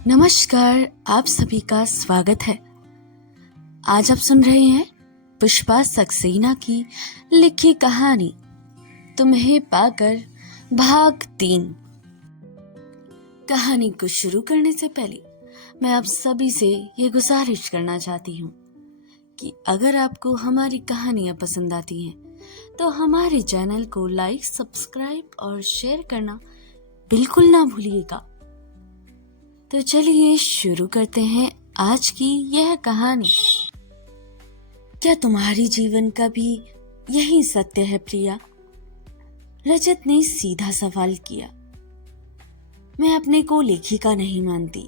नमस्कार, आप सभी का स्वागत है। आज आप सुन रहे हैं पुष्पा सक्सेना की लिखी कहानी तुम्हें पाकर भाग 3। कहानी को शुरू करने से पहले मैं आप सभी से ये गुजारिश करना चाहती हूँ कि अगर आपको हमारी कहानियाँ पसंद आती हैं तो हमारे चैनल को लाइक, सब्सक्राइब और शेयर करना बिल्कुल ना भूलिएगा। तो चलिए शुरू करते हैं आज की यह कहानी। क्या तुम्हारी जीवन का भी यही सत्य है प्रिया? रजत ने सीधा सवाल किया। मैं अपने को लेखिका नहीं मानती।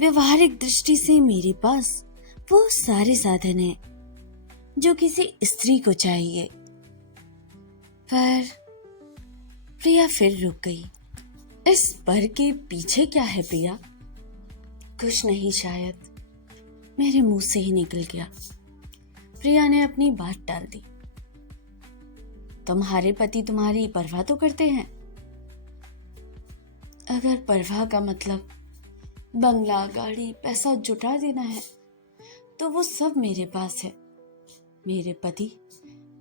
व्यवहारिक दृष्टि से मेरे पास वो सारे साधन हैं जो किसी स्त्री को चाहिए। पर प्रिया फिर रुक गई। इस पर के पीछे क्या है प्रिया? कुछ नहीं, शायद मेरे मुंह से ही निकल गया। प्रिया ने अपनी बात टाल दी। तुम्हारे पति तुम्हारी परवाह तो करते हैं? अगर परवाह का मतलब बंगला, गाड़ी, पैसा जुटा देना है तो वो सब मेरे पास है। मेरे पति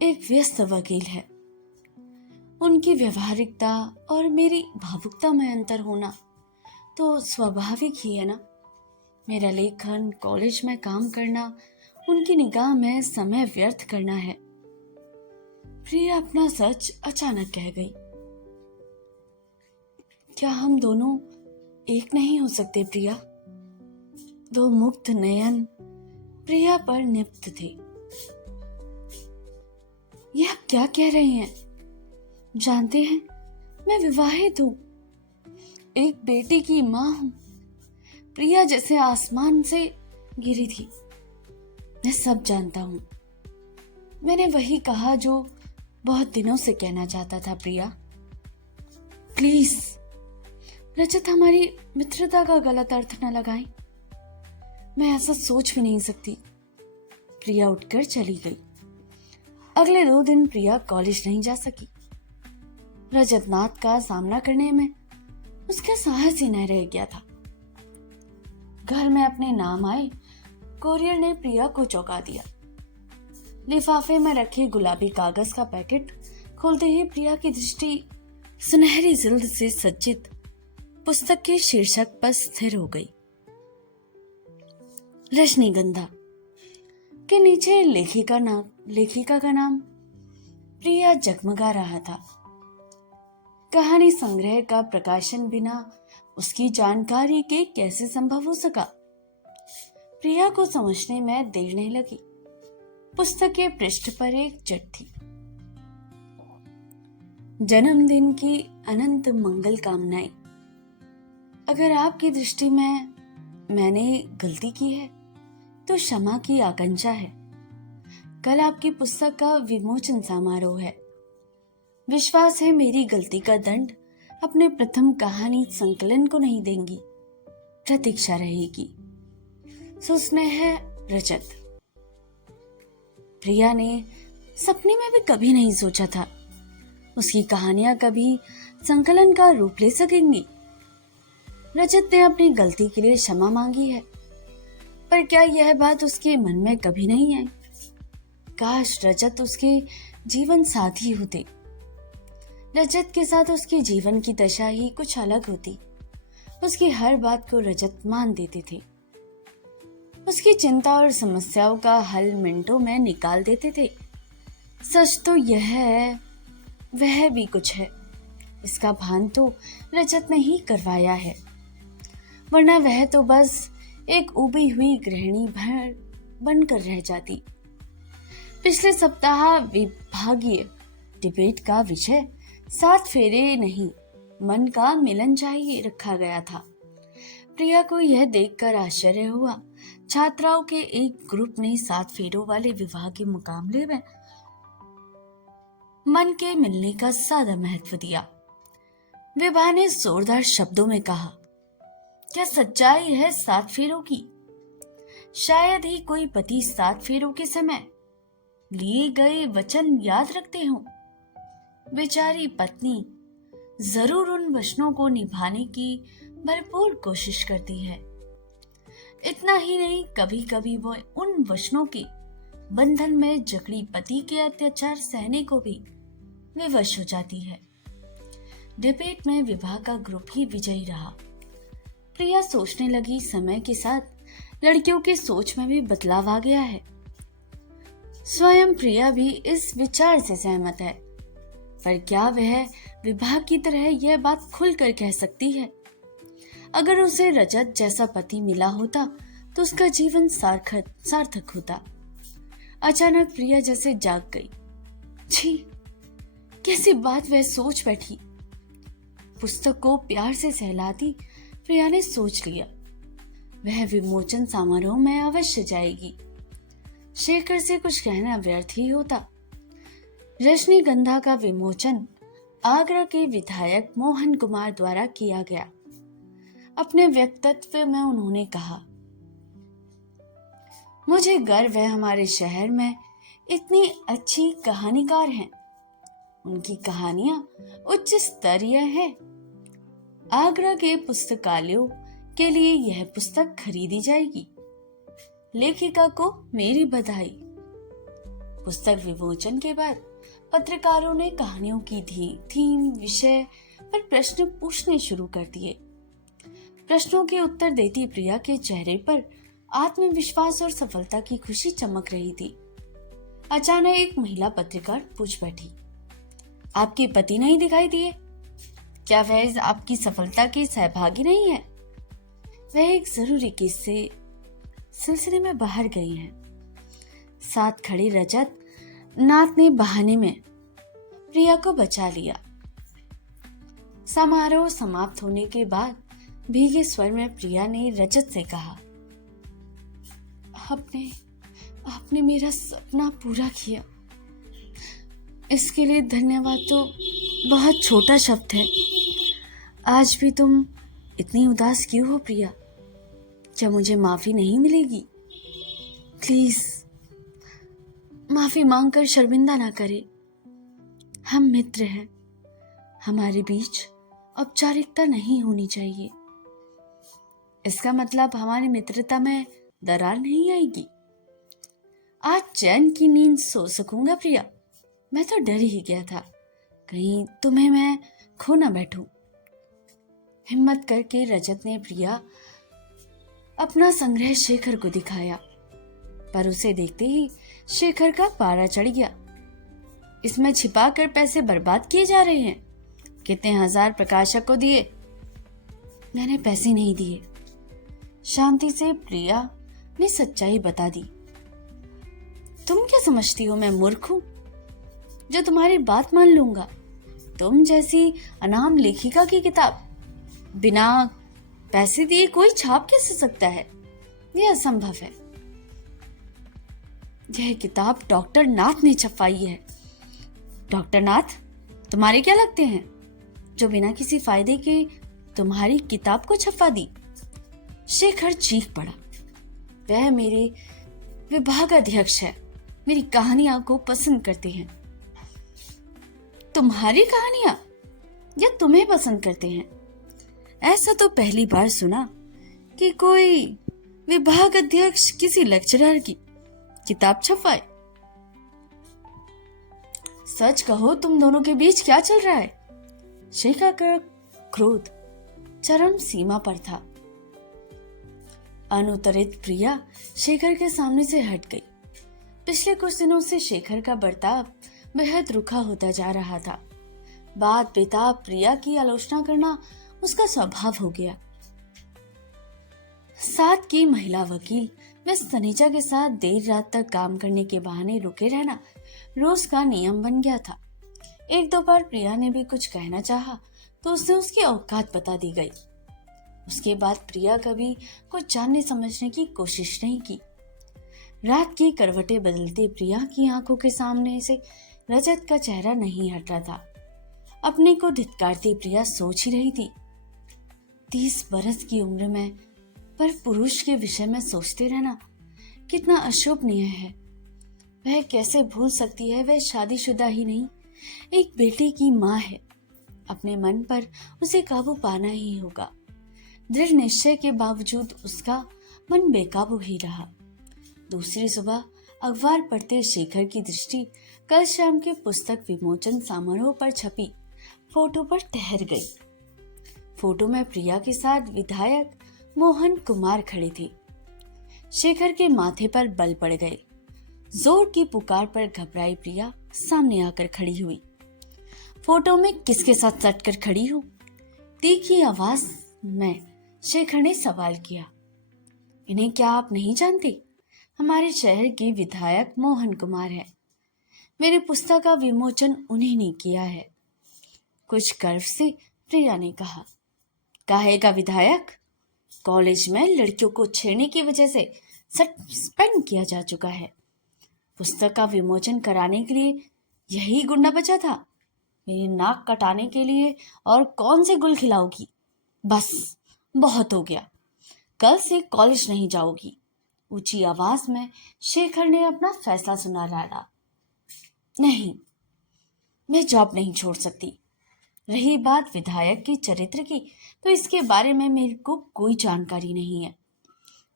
एक व्यस्त वकील है। उनकी व्यवहारिकता और मेरी भावुकता में अंतर होना तो स्वाभाविक ही है ना। मेरा लेखन, कॉलेज में काम करना, उनकी निगाह में समय व्यर्थ करना है। प्रिया अपना सच अचानक कह गई। क्या हम दोनों एक नहीं हो सकते प्रिया? दो मुग्ध नयन प्रिया पर निप्त थे। यह आप क्या कह रहे हैं? जानते हैं, मैं विवाहित हूं, एक बेटी की मां हूं। प्रिया जैसे आसमान से गिरी थी। मैं सब जानता हूं। मैंने वही कहा जो बहुत दिनों से कहना चाहता था। प्रिया प्लीज, रजत, हमारी मित्रता का गलत अर्थ न लगाएं। मैं ऐसा सोच भी नहीं सकती। प्रिया उठकर चली गई। अगले 2 दिन प्रिया कॉलेज नहीं जा सकी। रजत नाथ का सामना करने में उसका साहस ही न रह गया था। घर में अपने नाम आए कोरियर ने प्रिया को चौंका दिया। लिफाफे में रखे गुलाबी कागज का पैकेट खोलते ही प्रिया की दृष्टि सुनहरी जिल्द से सज्जित पुस्तक के शीर्षक पर स्थिर हो गई। रजनीगंधा के नीचे लेखिका का नाम प्रिया जगमगा रहा था। कहानी संग्रह का प्रकाशन बिना उसकी जानकारी के कैसे संभव हो सका? प्रिया को समझने में देर नहीं लगी। पुस्तक के पृष्ठ पर एक चिट्ठी। जन्मदिन की अनंत मंगल कामनाएं। अगर आपकी दृष्टि में मैंने गलती की है तो क्षमा की आकांक्षा है। कल आपकी पुस्तक का विमोचन समारोह है। विश्वास है मेरी गलती का दंड अपने प्रथम कहानी संकलन को नहीं देंगी। प्रतीक्षा रहेगी। सुस्नेह है, रजत। प्रिया ने सपने में भी कभी नहीं सोचा था उसकी कहानियां कभी संकलन का रूप ले सकेंगी। रजत ने अपनी गलती के लिए क्षमा मांगी है, पर क्या यह बात उसके मन में कभी नहीं आई? काश रजत उसके जीवन साथी होते। रजत के साथ उसके जीवन की दशा ही कुछ अलग होती। उसकी हर बात को रजत मान देते थे। उसकी चिंता और समस्याओं का हल मिनटों में निकाल देते थे। सच तो यह है, वह भी कुछ है। इसका भान तो रजत ने ही करवाया है, वरना वह तो बस एक उबी हुई गृहिणी भर बनकर रह जाती। पिछले सप्ताह विभागीय डिबेट का विषय 7 फेरे नहीं, मन का मिलन चाहिए रखा गया था। प्रिया को यह देखकर आश्चर्य हुआ। छात्राओं के एक ग्रुप ने 7 फेरों वाले विवाह के मुकाबले में मन के मिलने का ज्यादा महत्व दिया। विवाह ने जोरदार शब्दों में कहा, क्या सच्चाई है 7 फेरों की? शायद ही कोई पति 7 फेरों के समय लिए गए वचन याद रखते हो। बेचारी पत्नी जरूर उन वचनों को निभाने की भरपूर कोशिश करती है। इतना ही नहीं, कभी कभी वो उन वचनों के बंधन में जकड़ी पति के अत्याचार सहने को भी विवश हो जाती है। डिबेट में विवाह का ग्रुप ही विजयी रहा। प्रिया सोचने लगी, समय के साथ लड़कियों की सोच में भी बदलाव आ गया है। स्वयं प्रिया भी इस विचार से सहमत है, पर क्या वह विवाह की तरह यह बात खुलकर कह सकती है? अगर उसे रजत जैसा पति मिला होता तो उसका जीवन सार्थक होता। अचानक प्रिया जैसे जाग गई। छी, कैसी बात वह सोच बैठी। पुस्तक को प्यार से सहलाती प्रिया ने सोच लिया, वह विमोचन समारोह में अवश्य जाएगी। शेखर से कुछ कहना व्यर्थ ही होता। रजनीगंधा का विमोचन आगरा के विधायक मोहन कुमार द्वारा किया गया। अपने वक्तव्य में उन्होंने कहा, मुझे गर्व है हमारे शहर में इतनी अच्छी कहानीकार हैं। उनकी कहानियां उच्च स्तरीय हैं। आगरा के पुस्तकालयों के लिए यह पुस्तक खरीदी जाएगी। लेखिका को मेरी बधाई। पुस्तक विमोचन के बाद पत्रकारों ने कहानियों की थीम विषय पर प्रश्न पूछने शुरू कर दिए। प्रश्नों के उत्तर देती प्रिया के चेहरे पर आत्मविश्वास और सफलता की खुशी चमक रही थी। अचानक एक महिला पत्रकार पूछ बैठी, आपके पति नहीं दिखाई दिए? क्या वह आपकी सफलता के सहभागी नहीं है? वह एक जरूरी किस्से सिलसिले में बाहर गई हैं। साथ खड़े रजत नाथ ने बहाने में प्रिया को बचा लिया। समारोह समाप्त होने के बाद भीगे स्वर में प्रिया ने रजत से कहा, आपने मेरा सपना पूरा किया। इसके लिए धन्यवाद तो बहुत छोटा शब्द है। आज भी तुम इतनी उदास क्यों हो प्रिया? क्या मुझे माफी नहीं मिलेगी? प्लीज माफी मांगकर शर्मिंदा ना करे। हम मित्र हैं, हमारे बीच औपचारिकता नहीं होनी चाहिए। इसका मतलब हमारी मित्रता में दरार नहीं आएगी। आज चैन की नींद सो सकूंगा प्रिया। मैं तो डर ही गया था, कहीं तुम्हें मैं खो ना बैठूं। हिम्मत करके रजत ने प्रिया अपना संग्रह शेखर को दिखाया, पर उसे देखते ही शेखर का पारा चढ़ गया। इसमें छिपा कर पैसे बर्बाद किए जा रहे हैं। कितने हजार प्रकाशक को दिए? मैंने पैसे नहीं दिए। शांति से प्रिया ने सच्चाई बता दी। तुम क्या समझती हो मैं मूर्ख हूं जो तुम्हारी बात मान लूंगा? तुम जैसी अनाम लेखिका की किताब बिना पैसे दिए कोई छाप कैसे सकता है? यह असंभव है। यह किताब डॉक्टर नाथ ने छपवाई है। डॉक्टर नाथ तुम्हारे क्या लगते हैं जो बिना किसी फायदे के तुम्हारी किताब को छपवा दी? शेखर चीख पड़ा, वह मेरे विभागाध्यक्ष है, मेरी कहानियां को पसंद करते हैं। तुम्हारी कहानियां या तुम्हें पसंद करते हैं? ऐसा तो पहली बार सुना कि कोई विभाग अध्यक्ष किसी लेक्चरर की किताब छपवाए। सच कहो, तुम दोनों के बीच क्या चल रहा है? शेखर का क्रोध चरम सीमा पर था। अनुत्तरित प्रिया शेखर के सामने से हट गई। पिछले कुछ दिनों से शेखर का बर्ताव बेहद रुखा होता जा रहा था। बात बेताब प्रिया की आलोचना करना उसका स्वभाव हो गया। साथ की महिला वकील व तनीजा के साथ देर रात तक काम करने के बहाने रुके रहना रोज का नियम बन गया था। एक दो बार प्रिया ने भी कुछ कहना चाहा तो उसने उसकी औकात बता दी गई। उसके बाद प्रिया कभी कुछ जानने समझने की कोशिश नहीं की। रात की करवटें बदलते प्रिया की आंखों के सामने से रजत का चेहरा नहीं हट रहा था। अपने को धिक्कारती प्रिया सोच ही रही थी, 30 बरस की उम्र में पर पुरुष के विषय में सोचते रहना कितना अशोभनीय है। वह कैसे भूल सकती है वह शादीशुदा ही नहीं, एक बेटे की माँ है। अपने मन पर उसे काबू पाना ही होगा। दृढ़ निश्चय के बावजूद उसका मन बेकाबू ही रहा। दूसरी सुबह अखबार पढ़ते शेखर की दृष्टि कल शाम के पुस्तक विमोचन समारोह पर छपी फोटो पर ठहर गई। फोटो में प्रिया के साथ विधायक मोहन कुमार खड़े थे। शेखर के माथे पर बल पड़ गए। जोर की पुकार पर घबराई प्रिया सामने आकर खड़ी हुई। फोटो में किसके साथ सटकर खड़ी हो? तीखी आवाज में शेखर ने सवाल किया। इन्हें क्या आप नहीं जानते? हमारे शहर के विधायक मोहन कुमार है। मेरी पुस्तक का विमोचन उन्हीं ने किया है। कुछ गर्व से प्रिया ने कहा। काहे का विधायक? कॉलेज में लड़कियों को छेड़ने की वजह से सस्पेंड किया जा चुका है। पुस्तक का विमोचन कराने के लिए यही गुंडा बचा था। मेरी नाक कटाने के लिए और कौन से गुल खिलाओगी? बस बहुत हो गया। कल से कॉलेज नहीं जाओगी। ऊंची आवाज में शेखर ने अपना फैसला सुना डाला। नहीं, मैं जॉब नहीं छोड़ सकती। रही बात विधायक के चरित्र की, तो इसके बारे में मेरे को कोई जानकारी नहीं है।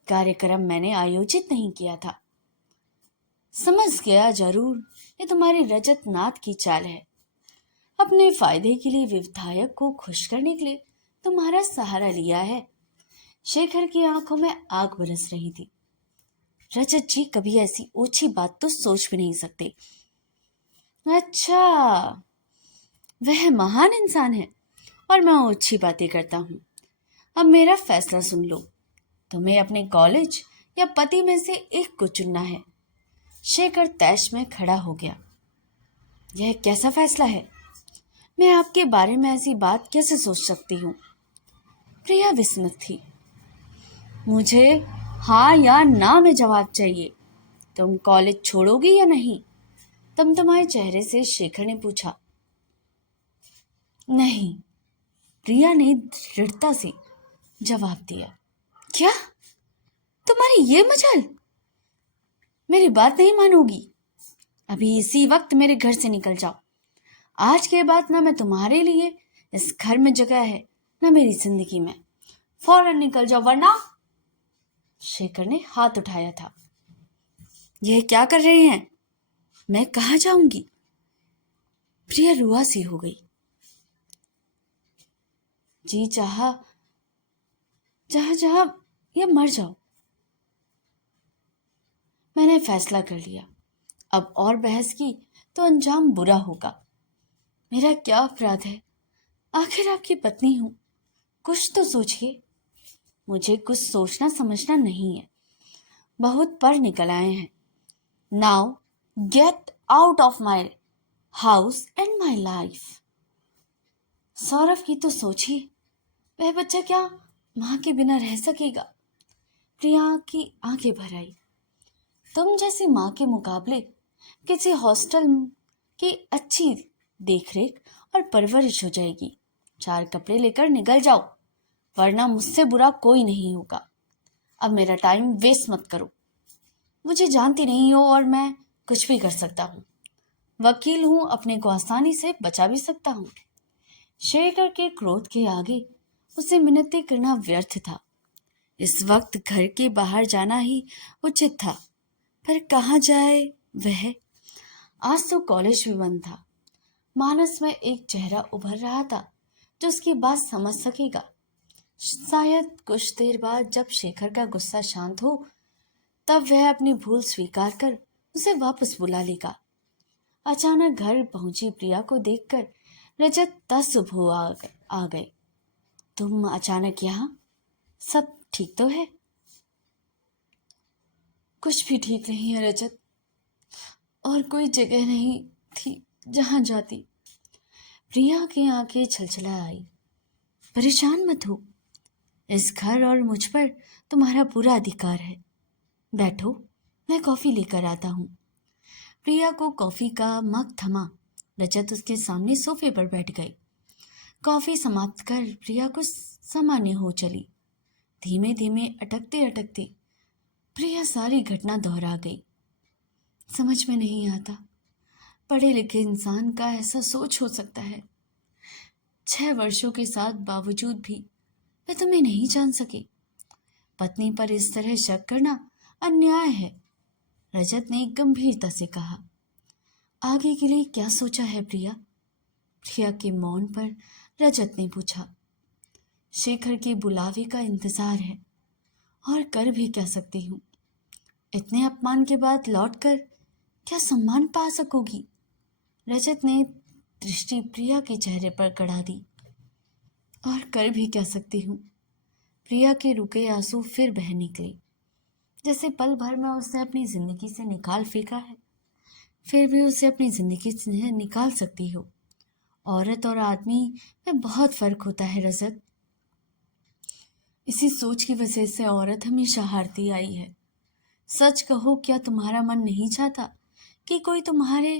कार्यक्रम मैंने आयोजित नहीं किया था। समझ गया जरूर, ये तुम्हारे रजत नाथ की चाल है। अपने फायदे के लिए विधायक को खुश करने के लिए तुम्हारा सहारा लिया है। शेखर की आंखों में आग बरस रही थी। रजत जी कभी ऐसी ओछी बात तो सोच भी नहीं सकते। अच्छा, वह महान इंसान है और मैं ओछी बातें करता हूँ। अब मेरा फैसला सुन लो। तुम्हें अपने कॉलेज या पति में से एक को चुनना है। शेखर तैश में खड़ा हो गया। यह कैसा फैसला है? मैं आपके बारे में ऐसी बात कैसे सोच सकती हूँ? प्रिया विस्मित थी। मुझे हाँ या ना में जवाब चाहिए। तुम कॉलेज छोड़ोगी या नहीं? तुम्हारे चेहरे से शेखर ने पूछा। नहीं, प्रिया ने दृढ़ता से जवाब दिया। क्या? तुम्हारी ये मजाल? मेरी बात नहीं मानोगी? अभी इसी वक्त मेरे घर से निकल जाओ। आज के बाद ना मैं तुम्हारे लिए इस घर में जगह है, ना मेरी जिंदगी में। फौरन निकल जाओ वरना। शेखर ने हाथ उठाया था। यह क्या कर रहे हैं? मैं कहाँ जाऊंगी? प्रिया रुआसी हो गई। जी चाहा जहां जहां या मर जाओ। मैंने फैसला कर लिया। अब और बहस की तो अंजाम बुरा होगा। मेरा क्या अपराध है? आखिर आपकी पत्नी हूं। कुछ तो सोचिए। मुझे कुछ सोचना समझना नहीं है। बहुत पढ़ निकल आए हैं। Now get out of my house and my life. Saurabh की तो सोचिए, वह बच्चा क्या मां के बिना रह सकेगा? प्रिया की आंखें भर आई। तुम जैसी मां के मुकाबले किसी हॉस्टल की अच्छी देखरेख और परवरिश हो जाएगी। 4 कपड़े लेकर निकल जाओ, वरना मुझसे बुरा कोई नहीं होगा। अब मेरा टाइम वेस्ट मत करो। मुझे जानती नहीं हो और मैं कुछ भी कर सकता हूँ। वकील हूँ, अपने को आसानी से बचा भी सकता हूँ। शेखर के क्रोध के आगे उसे मिन्नतें करना व्यर्थ था। इस वक्त घर के बाहर जाना ही उचित था, पर कहाँ जाए वह? आज तो कॉलेज भी बंद था। मानस में एक चेहरा उभर रहा था जो उसकी बात समझ सकेगा। शायद कुछ देर बाद जब शेखर का गुस्सा शांत हो, तब वह अपनी भूल स्वीकार कर उसे वापस बुला लेगा। अचानक घर पहुंची प्रिया को देखकर रजत तसुब हो आ गए। तुम अचानक यहाँ? सब ठीक तो है? कुछ भी ठीक नहीं है रजत। और कोई जगह नहीं थी जहां जाती। प्रिया की आंखें छलछला आई। परेशान मत हो। इस घर और मुझ पर तुम्हारा पूरा अधिकार है। बैठो, मैं कॉफी लेकर आता हूँ। प्रिया को कॉफी का मग थमा। रजत उसके सामने सोफे पर बैठ गई। कॉफी समाप्त कर प्रिया कुछ सामान्य हो चली। धीमे धीमे अटकते अटकते प्रिया सारी घटना दोहरा गई। समझ में नहीं आता, पढ़े लिखे इंसान का ऐसा सोच हो सकता है। 6 वर्षों के साथ बावजूद भी वे तुम्हें नहीं जान सके। पत्नी पर इस तरह शक करना अन्याय है, रजत ने गंभीरता से कहा। आगे के लिए क्या सोचा है प्रिया? प्रिया के मौन पर रजत ने पूछा। शेखर के बुलावे का इंतजार है, और कर भी क्या सकती हूँ। इतने अपमान के बाद लौटकर क्या सम्मान पा सकोगी? रजत ने दृष्टि प्रिया के चेहरे पर गड़ा दी। और कर भी क्या सकती हूँ? प्रिया के रुके आंसू फिर बह निकले, जैसे पल भर में उसने अपनी जिंदगी से निकाल फेंका है, फिर भी उसे अपनी जिंदगी से निकाल सकती हो। औरत और आदमी में बहुत फर्क होता है रजत। इसी सोच की वजह से औरत हमेशा हारती आई है। सच कहो, क्या तुम्हारा मन नहीं चाहता कि कोई तुम्हारे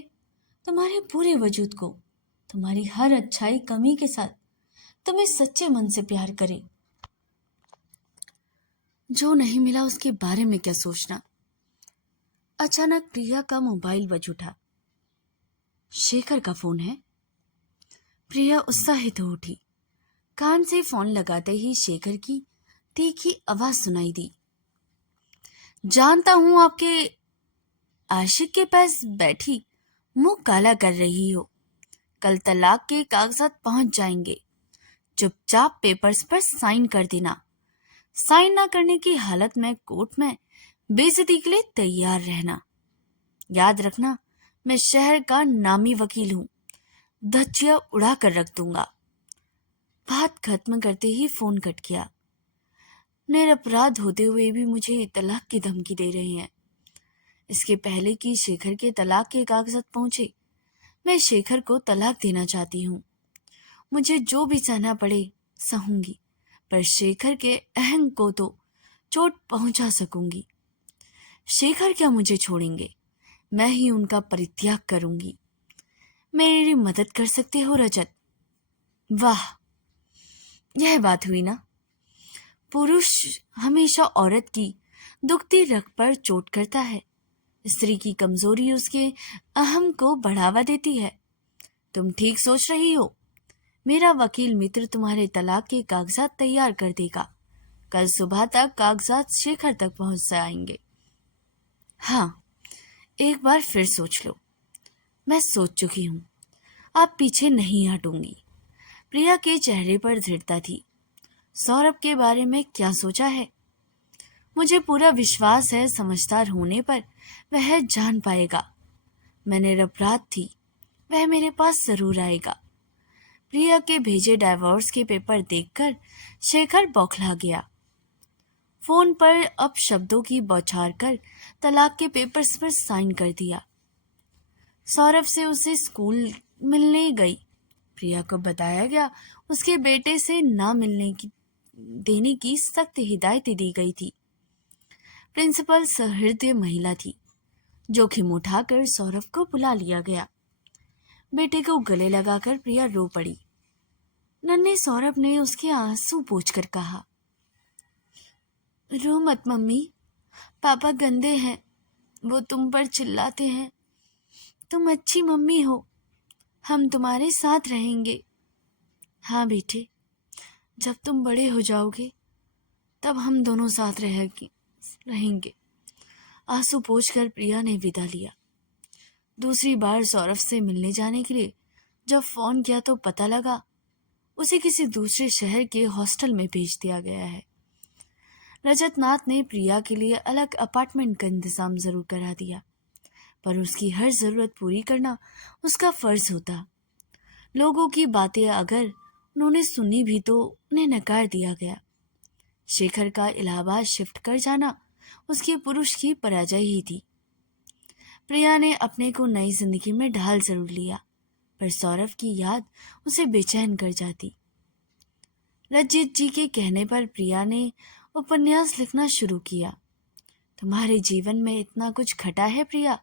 तुम्हारे पूरे वजूद को, तुम्हारी हर अच्छाई कमी के साथ तुम्हें सच्चे मन से प्यार करे? जो नहीं मिला उसके बारे में क्या सोचना। अचानक प्रिया का मोबाइल बज उठा। शेखर का फोन है। प्रिया उत्साहित हो उठी। कान से फोन लगाते ही शेखर की तीखी आवाज सुनाई दी। जानता हूं आपके आशिक के पास बैठी मुंह काला कर रही हो। कल तलाक के कागजात पहुंच जाएंगे। चुपचाप पेपर्स पर साइन कर देना। साइन ना करने की हालत में कोर्ट में बेइज्जती के लिए तैयार रहना। याद रखना, मैं शहर का नामी वकील हूं। धज्जियां उड़ा कर रख दूंगा। बात खत्म करते ही फोन कट गया। निरपराध होते हुए भी मुझे तलाक की धमकी दे रहे हैं। इसके पहले कि शेखर के तलाक के कागजात पहुंचे, मैं शेखर को तलाक देना चाहती हूँ। मुझे जो भी सहना पड़े सहूंगी, पर शेखर के अहंग को तो चोट पहुंचा सकूंगी। शेखर क्या मुझे छोड़ेंगे? मैं ही उनका परित्याग करूंगी। मेरी मदद कर सकते हो रजत? वाह, यह बात हुई ना। पुरुष हमेशा औरत की दुखती रग पर चोट करता है। स्त्री की कमजोरी उसके अहम को बढ़ावा देती है। तुम ठीक सोच रही हो। मेरा वकील मित्र तुम्हारे तलाक के कागजात तैयार कर देगा। कल सुबह तक कागजात शेखर तक पहुंच जाएंगे। हाँ, एक बार फिर सोच लो। मैं सोच चुकी हूँ। अब पीछे नहीं हटूंगी। प्रिया के चेहरे पर दृढ़ता थी। सौरभ के बारे में क्या सोचा है? मुझे पूरा विश्वास है, समझदार होने पर वह जान पाएगा मैं निरपराध थी। वह मेरे पास जरूर आएगा। प्रिया के भेजे डाइवोर्स के पेपर देखकर शेखर बौखला गया। फोन पर अब शब्दों की बौछार कर तलाक के पेपर्स पर साइन कर दिया। सौरभ से उसे स्कूल मिलने गई। प्रिया को बताया गया उसके बेटे से ना देने की सख्त हिदायत दी गई थी। प्रिंसिपल सहृदय महिला थी। जोखिम उठाकर सौरभ को बुला लिया गया। बेटे को गले लगाकर प्रिया रो पड़ी। नन्हे सौरभ ने उसके आंसू पोंछकर कहा, रो मत मम्मी, पापा गंदे हैं, वो तुम पर चिल्लाते हैं। तुम अच्छी मम्मी हो, हम तुम्हारे साथ रहेंगे। हाँ बेटे, जब तुम बड़े हो जाओगे तब हम दोनों साथ रहेंगे। आंसू पोंछकर प्रिया ने विदा लिया। दूसरी बार सौरभ से मिलने जाने के लिए जब फोन किया तो पता लगा उसे किसी दूसरे शहर के हॉस्टल में भेज दिया गया है। रजत नाथ ने प्रिया के लिए अलग अपार्टमेंट का इंतजाम जरूर करा दिया, पर उसकी हर जरूरत पूरी करना उसका फर्ज होता। लोगों की बातें अगर उन्होंने सुनी भी तो उन्हें नकार दिया गया। शेखर का इलाहाबाद शिफ्ट कर जाना उसके पुरुष की पराजय ही थी। प्रिया ने अपने को नई जिंदगी में ढाल जरूर लिया, पर सौरभ की याद उसे बेचैन कर जाती। रंजीत जी के कहने पर प्रिया ने उपन्यास लिखना शुरू किया। तुम्हारे जीवन में इतना कुछ घटा है प्रिया,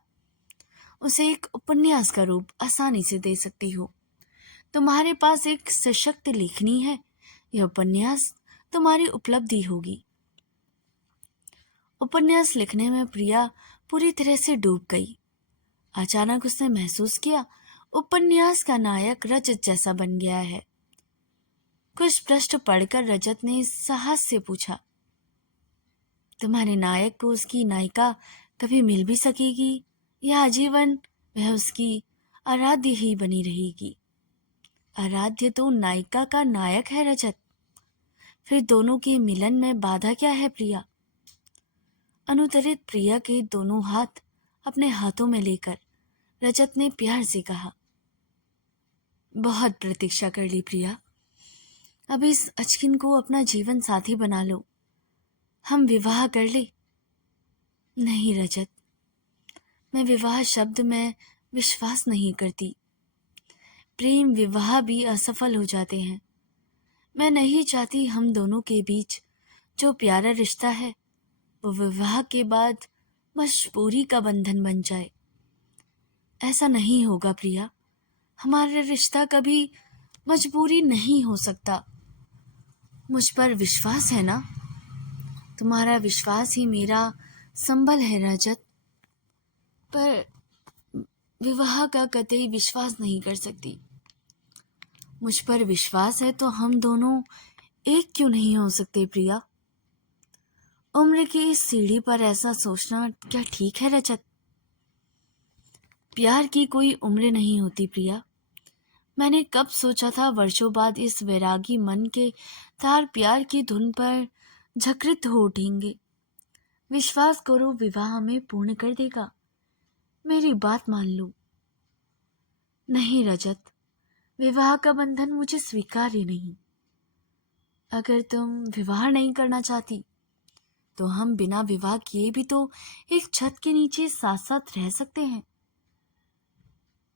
उसे एक उपन्यास का रूप आसानी से दे सकती हो। तुम्हारे पास एक सशक्त लेखनी है। यह उपन्यास तुम्हारी उपलब्धि होगी। उपन्यास लिखने में प्रिया पूरी तरह से डूब गई। अचानक उसने महसूस किया उपन्यास का नायक रजत जैसा बन गया है। कुछ पृष्ठ पढ़कर रजत ने साहस से पूछा, तुम्हारे नायक को उसकी नायिका कभी मिल भी सकेगी या आजीवन वह उसकी आराध्य ही बनी रहेगी? आराध्य तो नायिका का नायक है रजत, फिर दोनों के मिलन में बाधा क्या है प्रिया? अनुतरित प्रिया के दोनों हाथ अपने हाथों में लेकर रजत ने प्यार से कहा, बहुत प्रतीक्षा कर ली प्रिया, अब इस अचकिन को अपना जीवन साथी बना लो, हम विवाह कर ले। नहीं रजत, मैं विवाह शब्द में विश्वास नहीं करती। प्रेम विवाह भी असफल हो जाते हैं। मैं नहीं चाहती हम दोनों के बीच जो प्यारा रिश्ता है वो विवाह के बाद मजबूरी का बंधन बन जाए। ऐसा नहीं होगा प्रिया, हमारा रिश्ता कभी मजबूरी नहीं हो सकता। मुझ पर विश्वास है ना? तुम्हारा विश्वास ही मेरा संबल है रजत, पर विवाह का कतई विश्वास नहीं कर सकती। मुझ पर विश्वास है तो हम दोनों एक क्यों नहीं हो सकते प्रिया? उम्र की इस सीढ़ी पर ऐसा सोचना क्या ठीक है रजत? प्यार की कोई उम्र नहीं होती प्रिया। मैंने कब सोचा था वर्षों बाद इस वैरागी मन के तार प्यार की धुन पर झकृत हो उठेंगे। विश्वास करो, विवाह हमें पूर्ण कर देगा। मेरी बात मान लो। नहीं रजत, विवाह का बंधन मुझे स्वीकार्य नहीं। अगर तुम विवाह नहीं करना चाहती तो हम बिना विवाह किए भी तो एक छत के नीचे साथ साथ रह सकते हैं।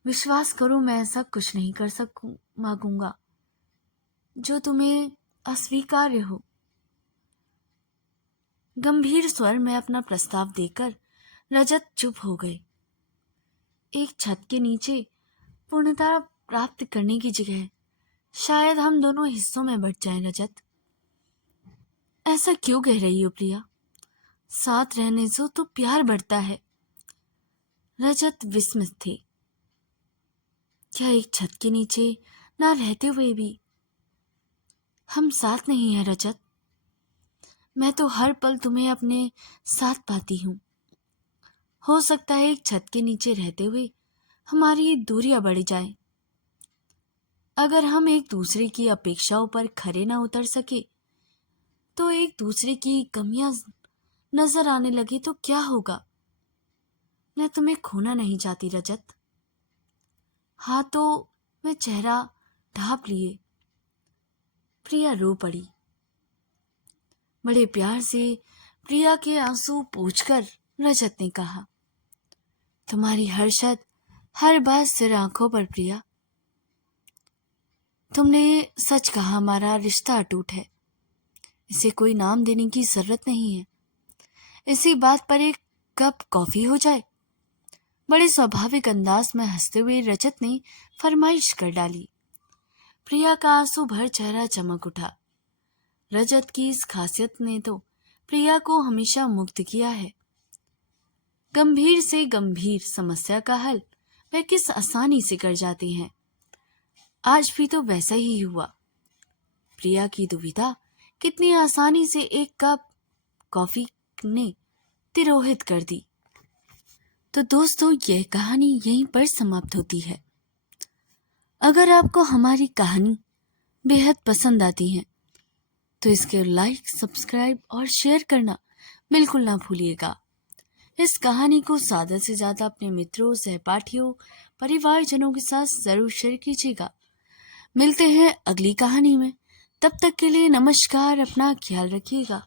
विश्वास करो, मैं ऐसा कुछ नहीं कर मांगूंगा जो तुम्हें अस्वीकार्य हो। गंभीर स्वर में अपना प्रस्ताव देकर रजत चुप हो गए। एक छत के नीचे पूर्णता प्राप्त करने की जगह शायद हम दोनों हिस्सों में बंट जाएं रजत। ऐसा क्यों कह रही हो प्रिया? साथ रहने से तो प्यार बढ़ता है। रजत विस्मित थे। क्या एक छत के नीचे ना रहते हुए भी हम साथ नहीं हैं रजत? मैं तो हर पल तुम्हें अपने साथ पाती हूँ। हो सकता है एक छत के नीचे रहते हुए हमारी दूरियां बढ़ जाएं। अगर हम एक दूसरे की अपेक्षाओं पर खरे ना उतर सके तो एक दूसरे की कमियां नजर आने लगी तो क्या होगा? मैं तुम्हें खोना नहीं चाहती रजत। हाथों में चेहरा ढांप लिए प्रिया रो पड़ी। बड़े प्यार से प्रिया के आंसू पोंछकर रजत ने कहा, तुम्हारी हर शब्द हर बात सिर आंखों पर प्रिया। तुमने सच कहा, हमारा रिश्ता अटूट है। इसे कोई नाम देने की जरूरत नहीं है। इसी बात पर एक कप कॉफी हो जाए। बड़े स्वाभाविक अंदाज में हंसते हुए रजत ने फरमाइश कर डाली। प्रिया का आंसू भर चेहरा चमक उठा। रजत की इस खासियत ने तो प्रिया को हमेशा मुग्ध किया है। गंभीर से गंभीर समस्या का हल वह किस आसानी से कर जाती हैं। आज भी तो वैसा ही हुआ। प्रिया की दुविधा कितनी आसानी से एक कप कॉफी ने तिरोहित कर दी। तो दोस्तों, यह कहानी यहीं पर समाप्त होती है। अगर आपको हमारी कहानी बेहद पसंद आती है तो इसके लाइक, सब्सक्राइब और शेयर करना बिल्कुल ना भूलिएगा। इस कहानी को ज़्यादा से ज़्यादा अपने मित्रों, सहपाठियों, परिवारजनों के साथ ज़रूर शेयर कीजिएगा। मिलते हैं अगली कहानी में। तब तक के लिए नमस्कार, अपना ख्याल रखिएगा।